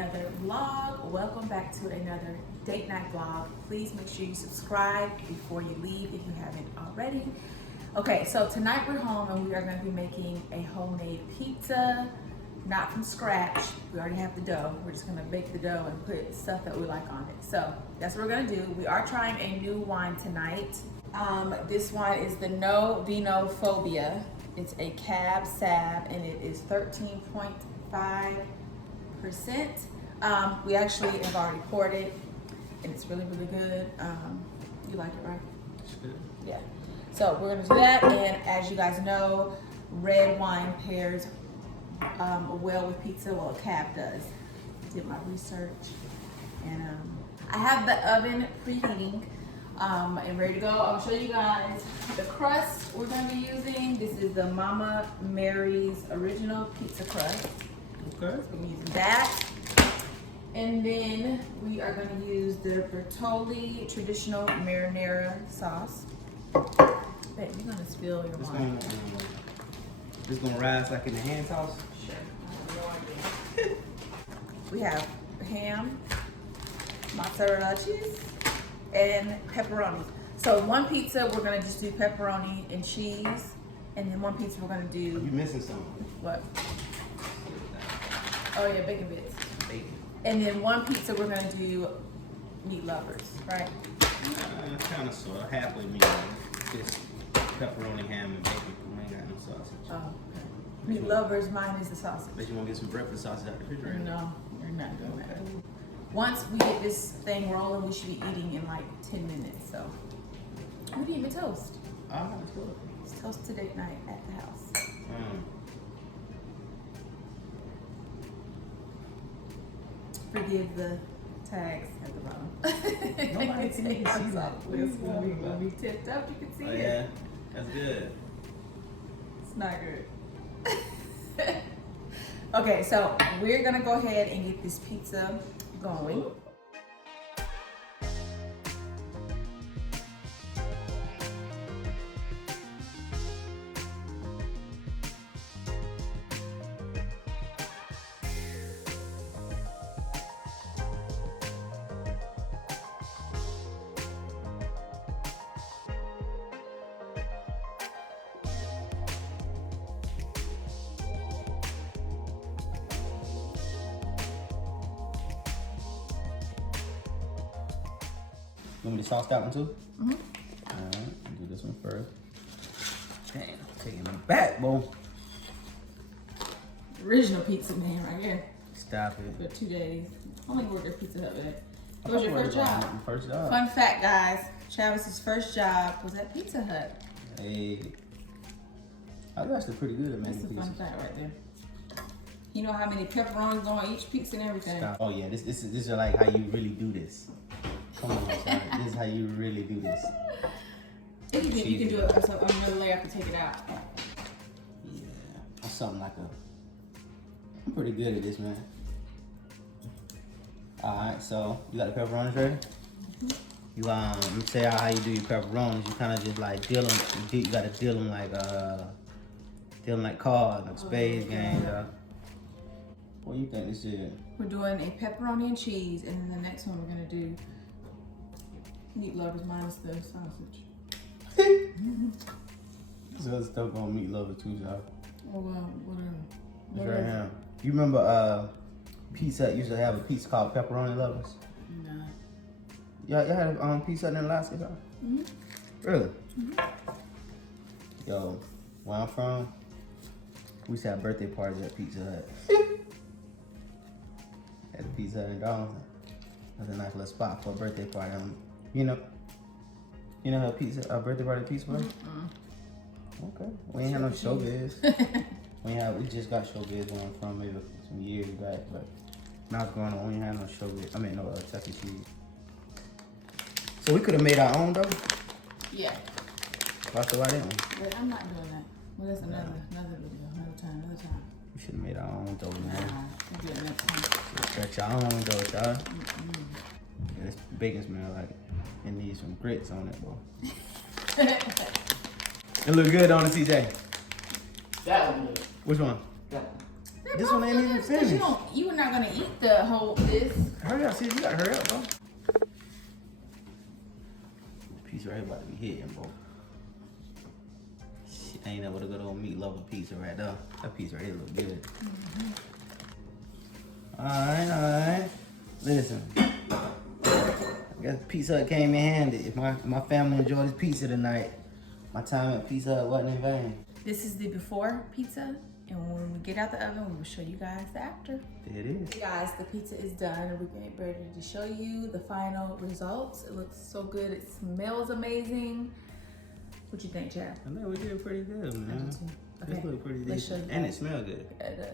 another vlog. Welcome back to another date night vlog. Please make sure you subscribe before you leave if you haven't already. Okay, so tonight we're home and we are going to be making a homemade pizza, not from scratch. We already have the dough. We're just going to bake the dough and put stuff that we like on it. So that's what we're going to do. We are trying a new wine tonight. This wine is the No Vino Phobia. It's a Cab Sab and it is 13.5%. We actually have already poured it and it's really, really good. You like it, right? It's good. Yeah. So we're gonna do that, and as you guys know, red wine pairs well with pizza. Well, Cab does. Did my research, and I have the oven preheating and ready to go. I'll show you guys the crust we're gonna be using. This is the Mama Mary's original pizza crust. Okay. So I'm using that. And then we are gonna use the Bertolli traditional marinara sauce. Bet you're gonna spill your wine. This gonna rise like in the hand sauce? Sure, I have no idea. We have ham, mozzarella cheese, and pepperoni. So one pizza, we're gonna just do pepperoni and cheese. And then one pizza, we're gonna do... You missing something? What? Oh yeah, bacon bits. Bacon. And then one pizza, we're gonna do meat lovers, right? Kind of sort of halfway meat. Just pepperoni, ham, and bacon. We ain't got no sausage. Oh, okay. Meat lovers, mine is the sausage. Bet you want to get some breakfast sausage out the refrigerator? No, we're not doing that. Once we get this thing rolling, we should be eating in like 10 minutes, so. We didn't even toast. Oh, that's good. It's toast to date night at the house. Forgive the tags at the bottom. Nobody can even see that. When we tipped up, you can see Oh, it. yeah, that's good. It's not good. Okay, so we're gonna go ahead and get this pizza going. You want me to sauce that one too? Mm-hmm. Alright, do this one first. Damn, taking them back, boy. Original pizza man right here. Stop it. For 2 days. Only worked at Pizza Hut today. It was your first job. First job. Fun fact, guys. Travis's first job was at Pizza Hut. Hey. I was actually pretty good at making That's a pizza. fun fact right there. You know how many pepperonis go on each pizza and everything? Stop. Oh yeah, this is like how you really do this. Come on, son. This is how you really do this. You can do it on another layer after take it out. Yeah, or something like I'm pretty good at this, man. All right, so you got the pepperonis ready? Mm-hmm. You let me tell y'all how you do your pepperonis. You kind of just like deal them. You gotta deal them like cards, like spades games. What do you think this is? We're doing a pepperoni and cheese, and then the next one we're gonna do meat lovers minus the sausage. So it's stuff on meat lover too, y'all. Oh well, whatever. It's right here. You remember Pizza Hut used to have a pizza called Pepperoni Lovers? No. Yeah, y'all had a Pizza Hut in Alaska, y'all? Mm-hmm. Really? Mm-hmm. Yo, where I'm from, we used to have birthday parties at Pizza Hut. At the Pizza Hut in Darlington. That's a nice little spot for a birthday party. You know how a birthday party pizza party? Mm-hmm. Okay. We ain't had no showbiz. we just got showbiz where I'm from maybe some years back, but now it's going on. We ain't had no showbiz. I mean, no Chuck E. Cheese. So we could have made our own though. Yeah. Why didn't we? But I'm not doing that. Well, that's another video, another time. We should have made our own dough, man. We'll do it next time. Stretch our own dough, y'all. Yeah, this bacon smell like it. It needs some grits on it, boy. It look good on the CJ. That one. Which one? That one. This one ain't even finished. You're not gonna eat the whole this. Hurry up, see, you gotta hurry up, bro. Piece right here about to be hitting, bro. Shit, ain't that what a good old meat lover pizza right there. That piece right here look good. Alright. Listen. I guess Pizza Hut came in handy. If my family enjoyed this pizza tonight, my time at Pizza Hut wasn't in vain. This is the before pizza, and when we get out the oven, we will show you guys the after. There it is. Hey guys, the pizza is done, and we're getting ready to show you the final results. It looks so good. It smells amazing. What you think, Chad? I think we did pretty good, man. Okay, This look pretty let's show decent. you And it guys. smells good. Yeah, it does.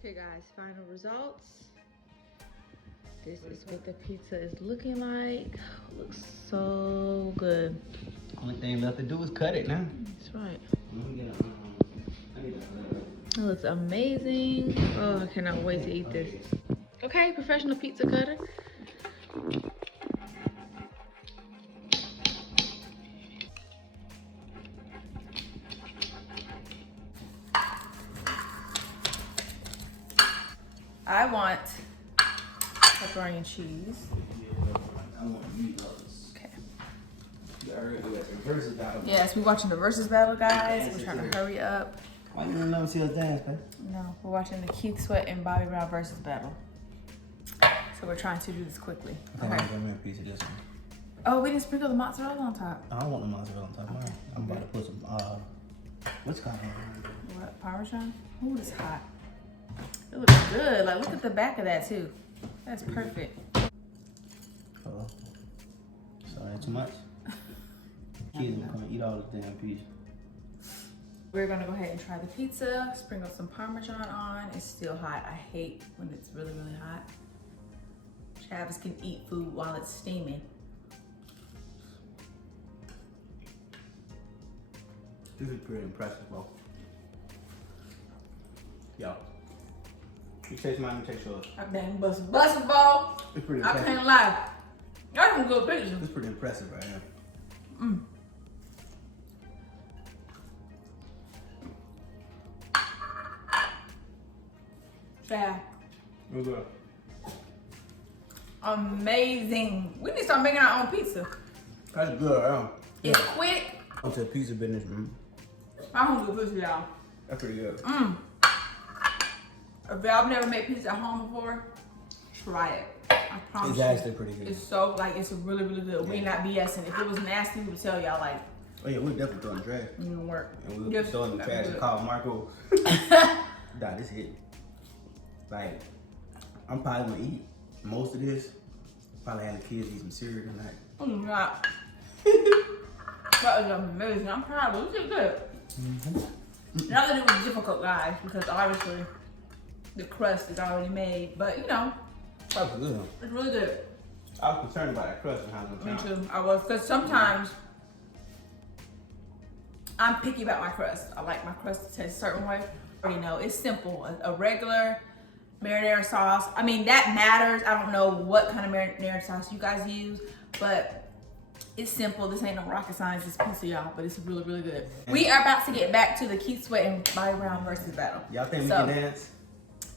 Okay guys, final results. This is what the pizza is looking like. Looks so good. Only thing left to do is cut it now. That's right. Let me get It looks amazing. Oh, I cannot wait to eat this. Okay, professional pizza cutter. I want pepperoni and cheese. I want meat lovers. Okay. Versus battle. Yes, we're watching the versus battle, guys. We're trying to hurry up. Why you don't never see us dance, man? No, we're watching the Keith Sweat and Bobby Brown versus battle. So we're trying to do this quickly. I Okay. think I'm gonna piece of this one. Oh, we didn't sprinkle the mozzarella on top. I don't want the mozzarella on top of mine. I'm about to put some, what's called? What, Parmesan? Ooh, it's hot. It looks good. Like, look at the back of that, too. That's perfect. Oh. Sorry, too much? Kids are gonna eat all this damn piece. We're gonna go ahead and try the pizza. Sprinkle some Parmesan on. It's still hot. I hate when it's really, really hot. Travis can eat food while it's steaming. This is pretty impressive, bro. Yo. You taste mine, you taste yours. I've been busting ball. It's pretty I impressive. can't lie. That's some good pizza. It's pretty impressive right here. Mm. Yeah. What's up? Amazing. We need to start making our own pizza. That's good, huh? It's quick. I'm to the pizza business, man. I don't do pizza, y'all. That's pretty good. If y'all never made pizza at home before, try it. I promise It's you. actually pretty good. It's so, like, it's really, really good. We not BSing. If it was nasty, we would tell y'all, like, Oh yeah, we're definitely throwing trash. it didn't work. And we're Yes, throwing the that's trash good. and call Marco. Nah, this hit. Like, I'm probably gonna eat most of this. Probably have the kids eat some cereal tonight. Oh my God. That is amazing. I'm proud of it. This is good. Not that it was difficult, guys, because obviously the crust is already made, but you know, That was good. it's really good. I was concerned about that crust and how it's Me gonna too. I was, because sometimes I'm picky about my crust. I like my crust to taste a certain way. You know, it's simple. A regular marinara sauce. I mean, that matters. I don't know what kind of marinara sauce you guys use, but it's simple. This ain't no rocket science. It's pizza, y'all, but it's really, really good. We are about to get back to the Keith Sweat and Bobby Brown versus battle. Y'all think we So- can dance?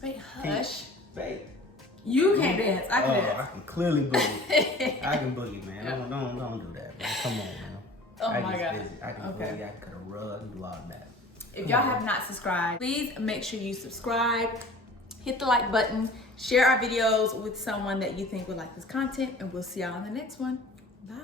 Wait, hush. Babe. You can't dance. I can I dance. can clearly boogie. I can boogie, man. Don't do that, man. Come on, man. Oh I my get God. busy. I can Okay. boogie. I can cut a rug and do all that. If y'all have not subscribed, please make sure you subscribe, hit the like button, share our videos with someone that you think would like this content, and we'll see y'all in the next one. Bye.